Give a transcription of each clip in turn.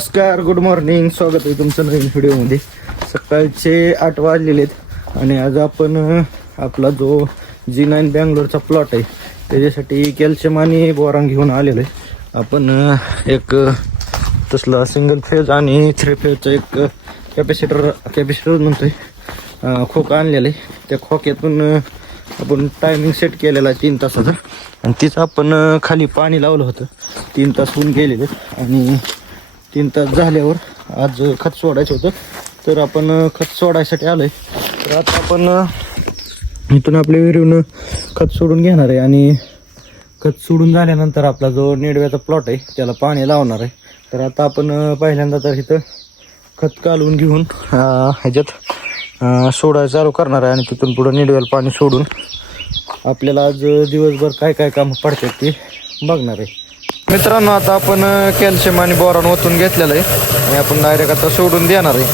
नमस्कार good morning स्वागत आहे तुमचं नवीन व्हिडिओमध्ये सकाळचे आठ वाजलेले आहेत आणि आज आपण आपला जो जी नाईन बँगलोरचा प्लॉट आहे त्याच्यासाठी कॅल्शियम आणि बोरांग घेऊन आलेलो आहे. आपण एक तसला सिंगल फेज आणि थ्री फेजचा एक कॅपॅसिटर कॅपॅसिटर म्हणतोय अं, खोका आणलेला आहे. त्या खोक्यातून आपण टायमिंग सेट केलेला आहे तीन तासाचा. आणि तिचं आपण खाली पाणी लावलं होतं. तीन तास होऊन गेलेले आणि तीन तास झाल्यावर आज खत सोडायचं होतं. तर आपण खत सोडायसाठी आलोय. तर आता आपण इथून आपल्या विहिरीनं खत सोडून घेणार आहे आणि खत सोडून झाल्यानंतर आपला जो निडव्याचा प्लॉट आहे त्याला पाणी लावणार आहे. तर आता आपण पहिल्यांदा तर इथं खत कालवून घेऊन ह्याच्यात सोडायला चालू करणार आहे आणि तिथून पुढं निडव्याला पाणी सोडून आपल्याला आज दिवसभर काय काय कामं पडतात ते बघणार आहे. मित्रांनो आता आपण कॅल्शियम आणि बोरॉन ओतून घेतलेलं आहे. आणि आपण डायरेक्ट आता सोडून देणार आहे.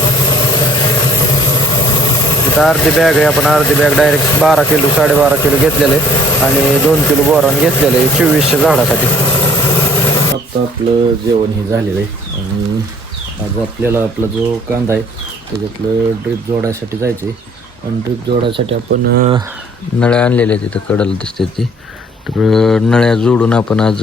इथं अर्धी बॅग आहे आपण अर्धी बॅग डायरेक्ट बारा किलो साडेबारा किलो घेतलेलं आहे. आणि दोन किलो बोरॉन घेतलेलं आहे चोवीसशे झाडासाठी. आता आपलं जेवण हे झालेलं आहे. आणि आज आपल्याला आपला जो कांदा आहे त्याच्यातलं ड्रीप जोडायसाठी जायचं आहे आणि ड्रीप जोडायसाठी आपण नळ्या आणलेल्या आहेत तिथं कडल दिसते ती. तर नळ्या जोडून आपण आज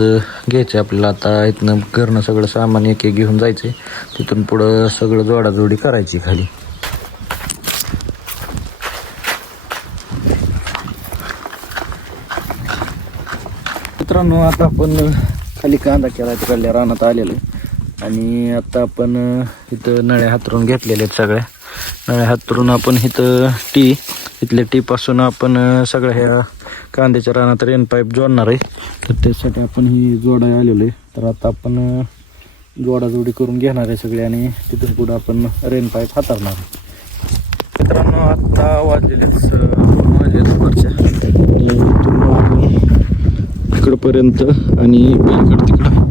घ्यायचे. आपल्याला आता इथनं घरनं सगळं सामान एक एक घेऊन जायचं. आहे तिथून पुढं सगळं जोडाजोडी करायची खाली. मित्रांनो आता आपण खाली कांदा केला तिकडल्या रानात आलेलो आहे. आणि आता आपण इथं नळ्या हातरून घेतलेल्या आहेत सगळ्या. नळ्या हातरून आपण इथं टी इथल्या टीपासून आपण सगळ्या ह्या कांद्याच्या रानात रेन पाईप जोडणार आहे. तर त्यासाठी आपण ही जोडा आलेलो आहे. तर आता आपण जोडाजोडी करून घेणार आहे सगळे आणि तिथून पुढं आपण रेन पाईप हाताळणार आहे. मित्रांनो आत्ता वाजलेले दोन आपण इकडपर्यंत आणि इकडं तिकडं.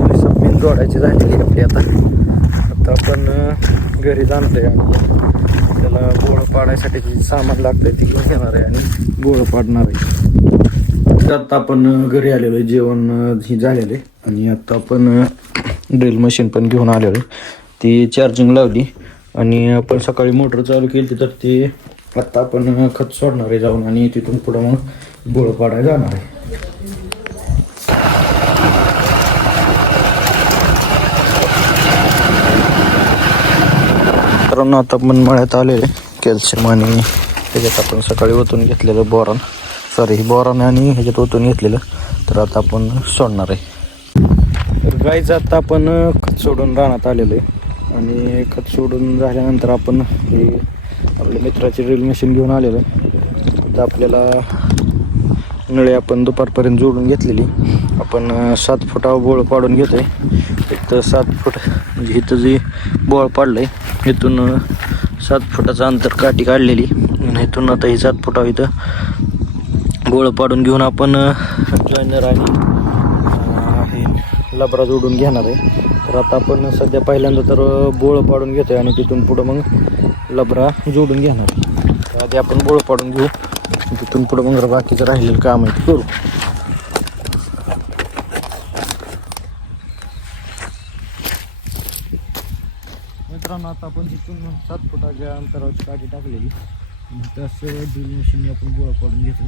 मेन जमीन जोडायची झालेली आहे आपली आता. आता आपण घरी जाणार आहे आणि त्याला गोळ पाडायसाठी जे सामान लागतंय ते घेऊन येणार आहे आणि गोळ पाडणार आहे. तर आता आपण घरी आलेलो आहे. जेवण हे झालेलं आहे. आणि आता आपण ड्रिल मशीन पण घेऊन आलेलो आहे. ती चार्जिंग लावली. आणि आपण सकाळी मोटर चालू केली तर ती आत्ता आपण खत सोडणार आहे जाऊन आणि तिथून पुढं मग गोळ पाडायला जाणार आहे. मित्रांनो आता आपण मळ्यात आलेले कॅल्शियम आणि ह्याच्यात आपण सकाळी ओतून घेतलेलं बोरॉन. सॉरी बोरॉन आणि ह्याच्यात ओतून घेतलेलं. तर आता आपण सोडणार आहे. तर गाईचं आता आपण खत सोडून राहण्यात आलेलं आहे. आणि खत सोडून झाल्यानंतर आपण हे आपल्या मित्राची ड्रिल मशीन घेऊन आलेलं आहे. आता आपल्याला नळी आपण दुपारपर्यंत जोडून घेतलेली. आपण सात फुटावर बोळ पाडून घेतो आहे तर सात फूट म्हणजे इथं जे बोळ पाडलं आहे इथून सात फुटाचं अंतर काठी काढलेली. आणि इथून आता हे सात फुटावर इथं गोळ पाडून घेऊन आपण जॉईनर आणि हे लबरा जोडून घेणार आहे. तर आता आपण सध्या पहिल्यांदा तर बोळ पाडून आहे आणि तिथून पुढं मग लबरा जोडून घेणार आहे. आधी आपण बोळ पाडून घेऊ. तिथून पुढं मग बाकीचं राहिलेलं काम आहे ते करू. मित्रांनो आता आपण तिथून सात फुटाच्या अंतरावरची काठी टाकलेली. तसं ड्रिल मशीन आपण गोळा पाडून घेतो.